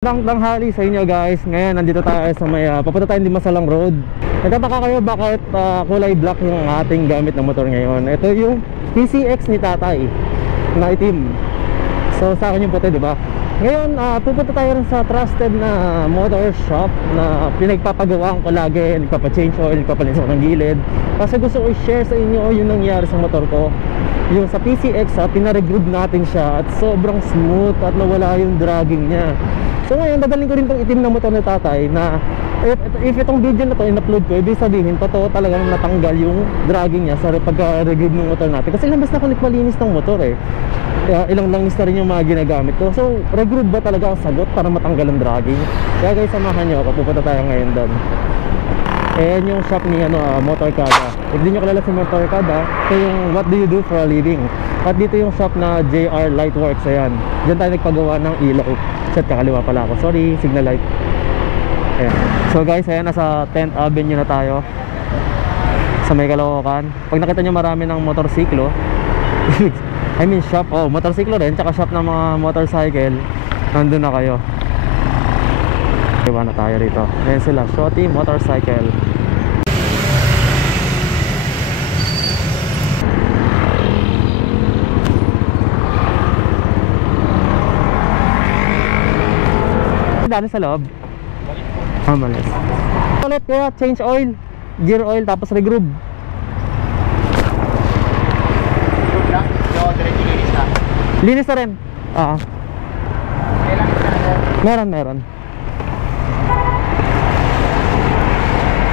Tanghali sa inyo guys. Ngayon nandito tayo sa may papunta tayong Dimasalang Road. Nagtataka kayo bakit kulay black yung ating gamit na motor ngayon. Ito yung PCX ni tatay na itim. So sa akin yung puti, diba? Ngayon pupunta tayo rin sa trusted na motor shop na pinagpapagawaan ko lagi. Nagpapa-change oil, nagpapalinis ako ng gilid. Kasi gusto ko i-share sa inyo yung nangyari sa motor ko. Yung sa PCX pinaregroove natin siya at sobrang smooth at nawala yung dragging niya. So ngayon dadalhin ko rin itong itim na motor ni tatay na if itong video na to in-upload ko, ibig sabihin totoo talagang natanggal yung dragging niya sa pagka-regroove ng motor natin. Kasi ilang beses na ako nagpalinis ng motor eh. Kaya ilang langis na rin yung mga ginagamit ko. So regroove ba talaga ang sagot para matanggal ang dragging? Kaya guys, samahan nyo ako, pupunta tayo ngayon doon. Ayan yung shop ni Motorkada. If di nyo kilala si Motorkada, ito yung what do you do for a living. At dito yung shop na JR Lightworks. Ayan, diyan tayo nagpagawa ng ilaw. Set kakaliwa pala ako, sorry, signal light. Ayan. So guys, ayan, nasa 10th Avenue na tayo sa may Caloocan. Pag nakita nyo marami ng motorsiklo I mean shop, motorsiklo rin, tsaka shop ng mga motorcycle, nandun na kayo. Iba na tayo rito. Ayan sila, Shoti Motorcycle. Dami sa loob. Malis. Ulit kaya change oil, gear oil, tapos regroove. Linis na rin. Meron.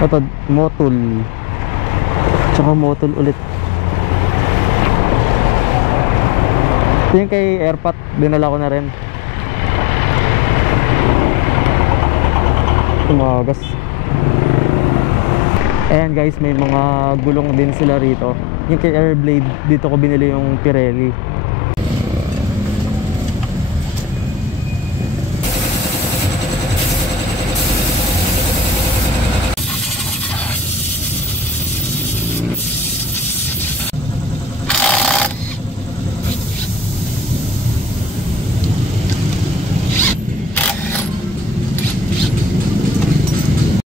Ito, motul. Tsaka motul ulit. Ito yung kay Airpat, dinala ko na rin. Tumagas. Ayan guys, may mga gulong din sila rito. Yung kay Airblade, dito ko binili yung Pirelli.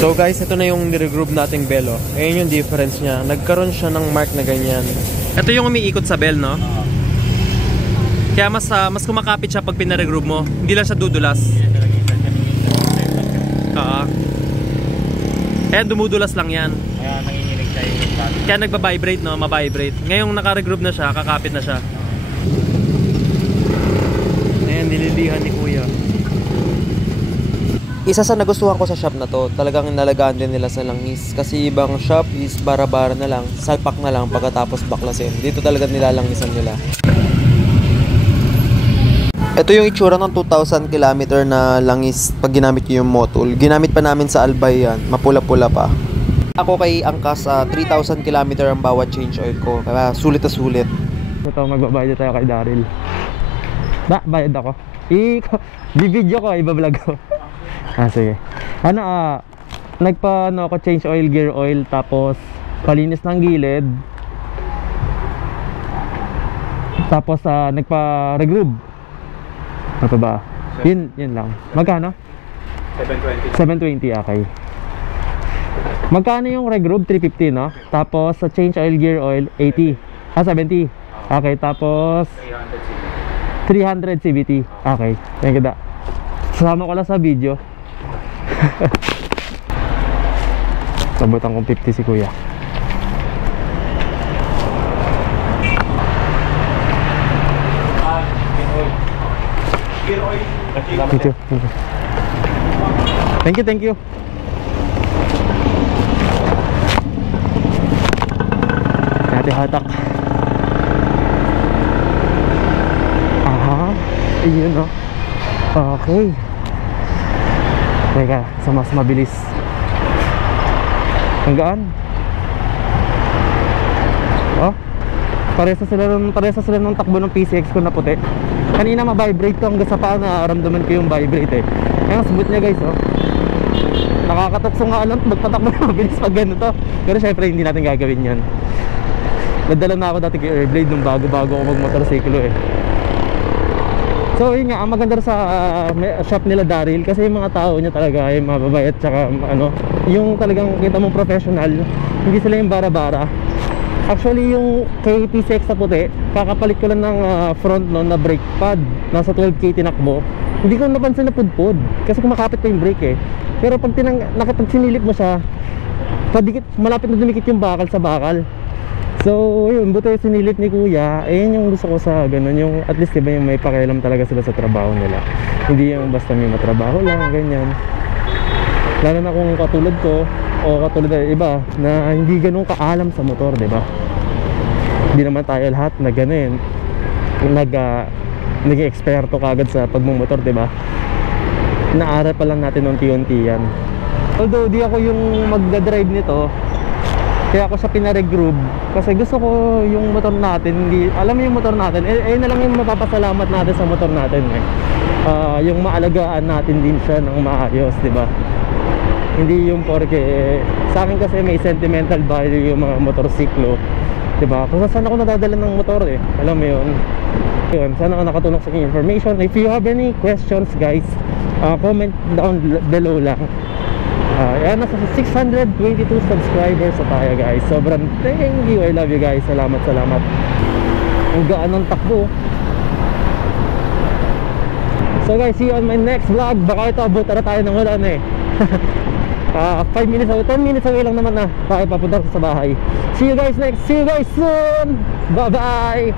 So guys, ito na yung niregroove nating bell. Ayan yung difference niya. Nagkaroon siya ng mark na ganyan. Ito yung umiikot sa bell, no? Kaya mas kumakapit siya pag pinaregroove mo. Hindi lang siya dudulas. Ayan, dumudulas lang yan. Kaya nanginginig tayo. Kaya nagba-vibrate, no? Ma-vibrate. Ngayong naka-regroove na siya, kakapit na siya. Ayan, nililihan ni kuya. Isa sa nagustuhan ko sa shop na to, talagang inalagaan din nila sa langis. Kasi ibang shop is bara-bara na lang, salpak na lang pagkatapos baklasin. Dito talaga nilalangisan nila. Ito yung itsura ng 2,000 km na langis pag ginamit nyo yung motul. Ginamit pa namin sa Albay yan, mapula-pula pa. Ako kay angkas 3,000 km ang bawat change oil ko, kaya sulit na sulit. Ito, magbabayad tayo kay Daryl. Bayad ako. Bibidyo ko, ibablog ko. Sige. Ako change oil, gear oil, tapos palinis ng gilid. Tapos nagpa-regroove. Ano pa ba? Yun lang. Magkano? 720, okay. Magkano yung regroove? 350, no? Tapos sa change oil, gear oil, 80. 70. Okay, tapos 300 CVT. Okay, thank you da. Kasama ko lang sa video. Sabutan kong 50 si kuya. Thank you. Natin hatak. Ayun, no? Okay. Teka, sa mas mabilis. Hanggaan. Paresa sila ng takbo ng PCX ko na puti. Kanina ma-vibrate to hanggang sa paa na ramdaman ko yung vibrate eh. Kaya smooth niya guys, Nakakatukso nga alam magpatakbo na mabilis pag ganito. Pero syempre hindi natin gagawin yan. Nadala na ako dati kay Airblade nung bago-bago ako magmotorsiklo eh. So yun nga, ang maganda sa shop nila Daryl, kasi yung mga tao niya talaga ay mababait, tsaka ano, yung talagang kita mong professional, hindi sila yung bara-bara. Actually yung KPCX na puti, kakapalit ko lang ng front no, na brake pad, nasa 12K tinakbo. Hindi ko napansin na pudpud, kasi kumakapit pa yung brake eh. Pero pag sinilip mo siya, malapit na dumikit yung bakal sa bakal. So yun, buti sinilip ni kuya. Yun yung gusto ko sa ganun, yung at least diba yung may pakialam talaga sila sa trabaho nila. Hindi yung basta may matrabaho lang, ganyan. Lalo na kung katulad ko o katulad ng iba na hindi ganun kaalam sa motor, diba? Hindi naman tayo lahat na ganun naging eksperto kagad sa pagmumotor, diba? Naaral pa lang natin unti-unti yan. Although di ako yung magdadrive nito, kaya ako sa pinaregroup kasi gusto ko yung motor natin, alam mo yung motor natin, na lang yung mapapasalamat natin sa motor natin eh. Yung maalagaan natin din siya ng maayos, di ba? Hindi yung porque sa akin kasi may sentimental value yung mga motorsiklo, di ba? Kung saan ako nadadala ng motor eh, alam mo yun. Sana ako nakatulong sa information. If you have any questions guys, comment down below lang. Yan, nasa 622 subscribers sa tayo guys. Sobrang thank you, I love you guys. Salamat. Ang gaan ng takbo. So guys, see you on my next vlog. Baka ito abutan na tayo ng ulan eh. 5 minutes away, 10 minutes away lang naman na tayo papunta sa bahay. See you guys soon. Bye bye.